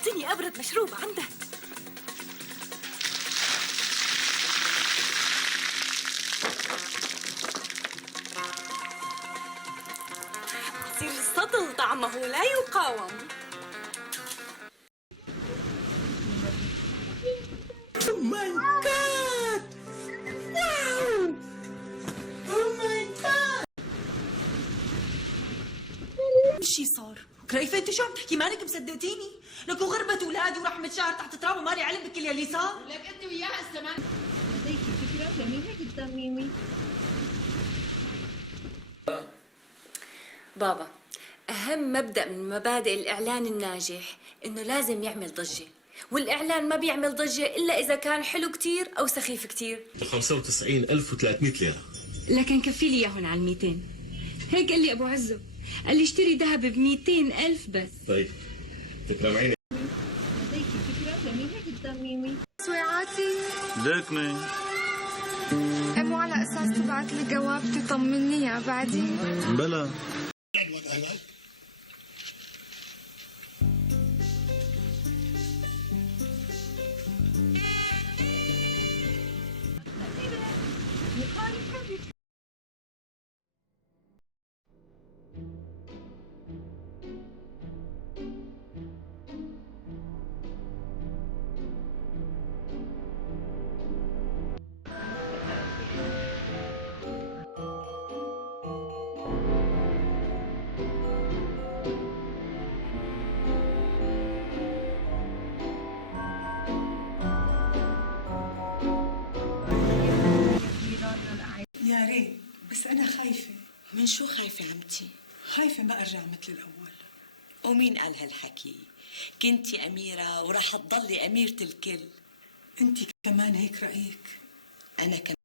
أعطيني أبرد مشروب عندك. عصير السطل طعمه لا يقاوم. Oh my God! Wow! Oh my God! شي صار؟ كريفة انت شو عم تحكي؟ مالك مصدقتيني؟ لكو غربت اولادي وراح متشهر تحت تراب ومالي علم بكل يلي صار. لك انت وياها الزمان. لديك فكرة جميلة جدا ميمي. بابا، أهم مبدأ من مبادئ الإعلان الناجح إنه لازم يعمل ضجة، والإعلان ما بيعمل ضجة إلا إذا كان حلو كتير أو سخيف كتير. 95,300 ليرة. لكن كفي لي اياهم على 200. هيك قال لي ابو عزو، قال لي اشتري ذهب ب 200,000 بس. طيب تكرم عيني. لديك فكرة جميلة جدا ميمي. سويعاتي ليكني مو على اساس تبعت لي جواب تطمني يا بعدين. بلا. يا ريت، بس أنا خايفة. من شو خايفة عمتي؟ خايفة ما أرجع مثل الأول. ومين قال هالحكي؟ كنتي أميرة وراح تضلي أميرة الكل. أنت كمان هيك رأيك؟ أنا كمان